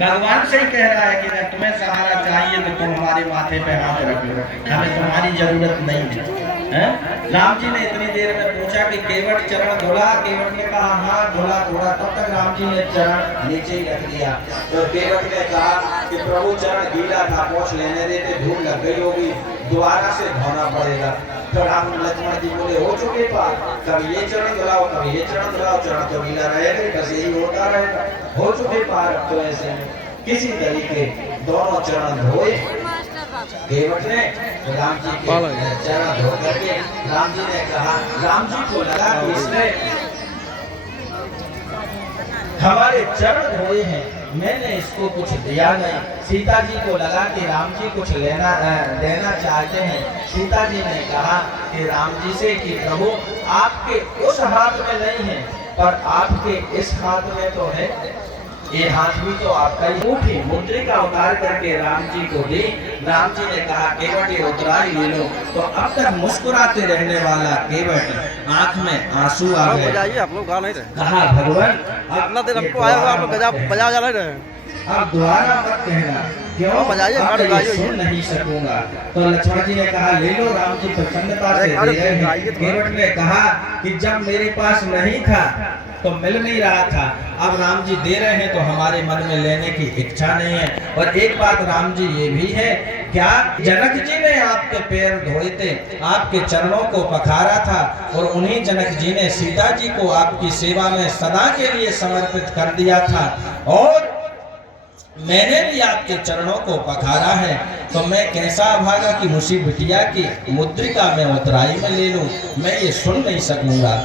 भगवान से ही कह रहा है कि अगर तुम्हें सहारा चाहिए तो तुम हमारे माथे पे हाथ रखो, हमें तुम्हारी जरूरत नहीं है। राम जी ने इतनी देर में पूछा कि केवट चरण धोला, केवट ने कहा हाँ धोला थोड़ा, तब तक राम जी ने चरण नीचे ही रख दिया। तो केवट ने कहा कि प्रभु चरण गीला था, पोंछ लेने देते, धूल लग गई होगी, दोबारा से धोना पड़ेगा। तो राम लक्ष्मण जी बोले हो चुके पार, कभी ये चरण धुलाओ कभी ये चरण धुलाओ, चरण तो गीला रहेगा, बस यही होता रहेगा। हो चुके पार। तो ऐसे में किसी तरीके दोनों चरण धोए केवट ने, राम जी के चरण धो करके राम जी ने कहा, राम जी को लगा कि इसने हमारे चरण धोए हैं, मैंने इसको कुछ दिया नहीं। सीता जी को लगा कि राम जी कुछ देना चाहते हैं। सीता जी ने कहा कि राम जी से कि प्रभु आपके उस हाथ में नहीं है पर आपके इस हाथ में तो है, ये हाथ भी तो आपका ही। उठी मुद्रिका उतार करके राम जी को दी। राम जी ने कहा केवट ये उतराई ले लो। तो अब तक मुस्कुराते रहने वाला केवट आंख में आंसू आ गए। आप लोग गा नहीं रहे, कहा भगवान इतना देर हमको आया हुआ, आप लोग बजा जा रहे। अब दोबारा मत कहना, क्यों बजाइए, सुन नहीं सकूंगा। तो लक्ष्मण जी ने कहा ले लो। राम जी प्रसन्नता से दे रहे हैं। केवट ने कहा कि जब मेरे पास नहीं था तो मिल नहीं रहा था, अब राम जी दे रहे हैं तो हमारे मन में लेने की इच्छा नहीं है। और एक बात राम जी ये भी है, क्या जनक जी ने आपके पैर धोए थे, आपके चरणों को पखारा था, और उन्हीं जनक जी ने सीता जी को आपकी सेवा में सदा के लिए समर्पित कर दिया था, और मैंने भी आपके चरणों को पखारा है। तो मैं कैसा अभागा कि उसी बिटिया की मुद्रिका में उतराई में ले लूं, मैं ये सुन नहीं सकूंगा।